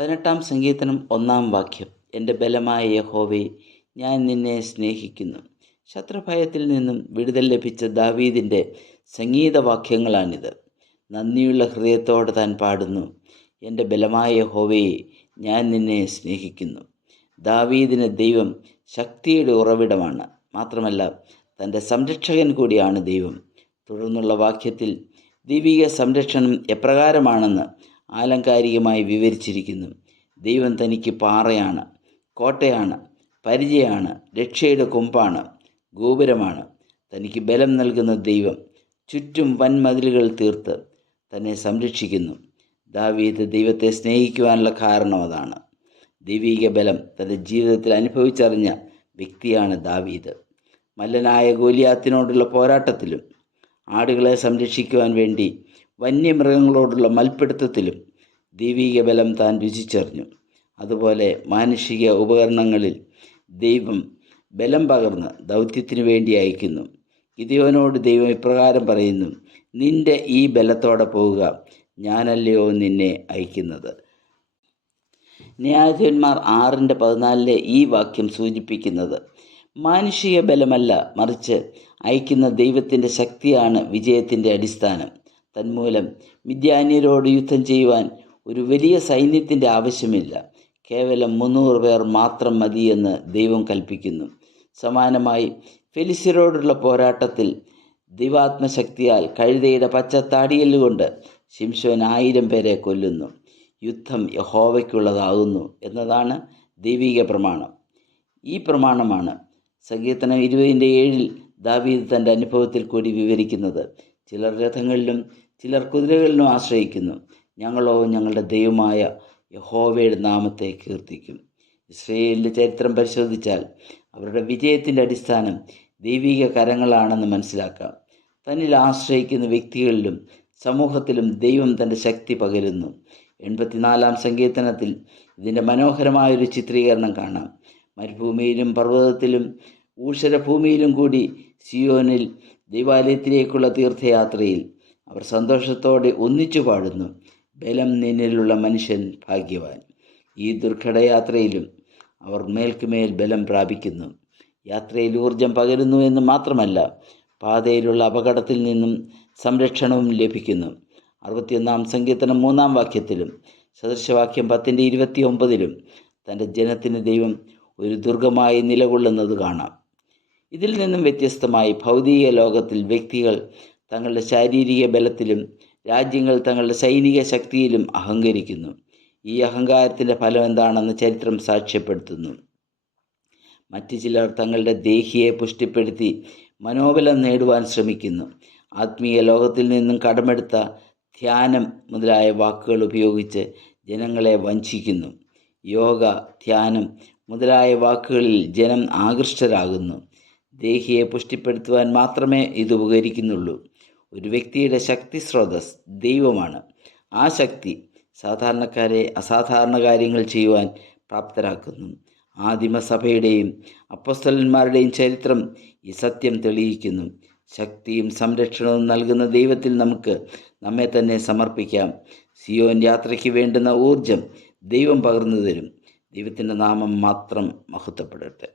18 സങ്കീർത്തനം 1 എൻ്റെ ബലമായ യഹോവേ, ഞാൻ നിന്നെ സ്നേഹിക്കുന്നു. ശത്രുഭയത്തിൽ നിന്നും വിടുതൽ ലഭിച്ച ദാവീദിൻ്റെ സംഗീതവാക്യങ്ങളാണിത്. നന്ദിയുള്ള ഹൃദയത്തോടെ താൻ പാടുന്നു, എൻ്റെ ബലമായ യഹോവയെ, ഞാൻ നിന്നെ സ്നേഹിക്കുന്നു. ദാവീദിന് ദൈവം ശക്തിയുടെ ഉറവിടമാണ്. മാത്രമല്ല, തൻ്റെ സംരക്ഷകൻ കൂടിയാണ് ദൈവം. തുടർന്നുള്ള വാക്യത്തിൽ ദൈവിക സംരക്ഷണം എപ്രകാരമാണെന്ന് ആലങ്കാരികമായി വിവരിച്ചിരിക്കുന്നു. ദൈവം തനിക്ക് പാറയാണ്, കോട്ടയാണ്, പരിചയാണ്, രക്ഷയുടെ കൊമ്പാണ്, ഗോപുരമാണ്. തനിക്ക് ബലം നൽകുന്ന ദൈവം ചുറ്റും വൻമതിലുകൾ തീർത്ത് തന്നെ സംരക്ഷിക്കുന്നു. ദാവീദ് ദൈവത്തെ സ്നേഹിക്കുവാനുള്ള കാരണം അതാണ്. ദൈവിക ബലം തൻ്റെ ജീവിതത്തിൽ അനുഭവിച്ചറിഞ്ഞ വ്യക്തിയാണ് ദാവീദ്. മല്ലനായ ഗോലിയാത്തിനോടുള്ള പോരാട്ടത്തിലും ആടുകളെ സംരക്ഷിക്കുവാൻ വേണ്ടി വന്യമൃഗങ്ങളോടുള്ള മൽപ്പിടുത്തത്തിലും ദൈവിക ബലം താൻ രുചിച്ചറിഞ്ഞു. അതുപോലെ മാനുഷിക ഉപകരണങ്ങളിൽ ദൈവം ബലം പകർന്ന് ദൗത്യത്തിനു വേണ്ടി അയക്കുന്നു. ഗിദെയോനോട് ദൈവം ഇപ്രകാരം പറയുന്നു, നിന്റെ ഈ ബലത്തോടെ പോവുക, ഞാനല്ലയോ നിന്നെ അയക്കുന്നത്. ന്യായാധിപന്മാർ 6:14 ഈ വാക്യം സൂചിപ്പിക്കുന്നത് മാനുഷിക ബലമല്ല, മറിച്ച് അയക്കുന്ന ദൈവത്തിൻ്റെ ശക്തിയാണ് വിജയത്തിൻ്റെ അടിസ്ഥാനം. തന്മൂലം മിദ്യാന്യരോട് യുദ്ധം ചെയ്യുവാൻ ഒരു വലിയ സൈന്യത്തിൻ്റെ ആവശ്യമില്ല. കേവലം 300 പേർ മാത്രം മതിയെന്ന് ദൈവം കൽപ്പിക്കുന്നു. സമാനമായി ഫെലിസ്ത്യരോടുള്ള പോരാട്ടത്തിൽ ദൈവാത്മശക്തിയാൽ കഴുതയുടെ പച്ച താടിയല്ലുകൊണ്ട് ശിംശോൻ 1000 പേരെ കൊല്ലുന്നു. യുദ്ധം യഹോവയ്ക്കുള്ളതാകുന്നു എന്നതാണ് ദൈവിക പ്രമാണം. ഈ പ്രമാണമാണ് സങ്കീർത്തനം 20:7 ദാവീദ് തൻ്റെ അനുഭവത്തിൽ കൂടി വിവരിക്കുന്നത്. ചിലർ രഥങ്ങളിലും ചിലർ കുതിരകളിലും ആശ്രയിക്കുന്നു, ഞങ്ങളോ ഞങ്ങളുടെ ദൈവമായ യഹോവയുടെ നാമത്തെ കീർത്തിക്കും. ഇസ്രായേലിൻ്റെ ചരിത്രം പരിശോധിച്ചാൽ അവരുടെ വിജയത്തിൻ്റെ അടിസ്ഥാനം ദൈവിക കരങ്ങളാണെന്ന് മനസ്സിലാക്കാം. തന്നിൽ ആശ്രയിക്കുന്ന വ്യക്തികളിലും സമൂഹത്തിലും ദൈവം തൻ്റെ ശക്തി പകരുന്നു. 84 സങ്കീർത്തനത്തിൽ ഇതിൻ്റെ മനോഹരമായൊരു ചിത്രീകരണം കാണാം. മരുഭൂമിയിലും പർവ്വതത്തിലും ഊഷരഭൂമിയിലും കൂടി സിയോനിൽ ദൈവാലയത്തിലേക്കുള്ള തീർത്ഥയാത്രയിൽ അവർ സന്തോഷത്തോടെ ഒന്നിച്ചു പാടുന്നു, ബലം നിന്നിലുള്ള മനുഷ്യൻ ഭാഗ്യവാൻ. ഈ ദുർഘടയാത്രയിലും അവർ മേൽക്കുമേൽ ബലം പ്രാപിക്കുന്നു. യാത്രയിൽ ഊർജം പകരുന്നു എന്ന് മാത്രമല്ല, പാതയിലുള്ള അപകടത്തിൽ നിന്നും സംരക്ഷണവും ലഭിക്കുന്നു. 61 സങ്കീർത്തനം 3 വാക്യത്തിലും സദൃശവാക്യം 10:29 തൻ്റെ ജനത്തിന് ദൈവം ഒരു ദുർഗമായി നിലകൊള്ളുന്നത് കാണാം. ഇതിൽ നിന്നും വ്യത്യസ്തമായി ഭൗതിക ലോകത്തിൽ വ്യക്തികൾ തങ്ങളുടെ ശാരീരിക ബലത്തിലും രാജ്യങ്ങൾ തങ്ങളുടെ സൈനിക ശക്തിയിലും അഹങ്കരിക്കുന്നു. ഈ അഹങ്കാരത്തിൻ്റെ ഫലം എന്താണെന്ന് ചരിത്രം സാക്ഷ്യപ്പെടുത്തുന്നു. മറ്റു ചിലർ തങ്ങളുടെ ദേഹിയെ പുഷ്ടിപ്പെടുത്തി മനോബലം നേടുവാൻ ശ്രമിക്കുന്നു. ആത്മീയ ലോകത്തിൽ നിന്നും കടമെടുത്ത ധ്യാനം മുതലായ വാക്കുകൾ ഉപയോഗിച്ച് ജനങ്ങളെ വഞ്ചിക്കുന്നു. യോഗ, ധ്യാനം മുതലായ വാക്കുകളിൽ ജനം ആകൃഷ്ടരാകുന്നു. ദേഹിയെ പുഷ്ടിപ്പെടുത്തുവാൻ മാത്രമേ ഇത് ഉപകരിക്കുന്നുള്ളൂ. ഒരു വ്യക്തിയുടെ ശക്തി സ്രോതസ് ദൈവമാണ്. ആ ശക്തി സാധാരണക്കാരെ അസാധാരണ കാര്യങ്ങൾ ചെയ്യുവാൻ പ്രാപ്തരാക്കുന്നു. ആദിമസഭയുടെയും അപ്പോസ്തലന്മാരുടെയും ചരിത്രം ഈ സത്യം തെളിയിക്കുന്നു. ശക്തിയും സംരക്ഷണവും നൽകുന്ന ദൈവത്തിൽ നമുക്ക് നമ്മെ തന്നെ സമർപ്പിക്കാം. സിയോൻ യാത്രയ്ക്ക് വേണ്ടുന്ന ഊർജം ദൈവം പകർന്നു തരും. ദൈവത്തിൻ്റെ നാമം മാത്രം മഹത്വപ്പെടട്ടെ.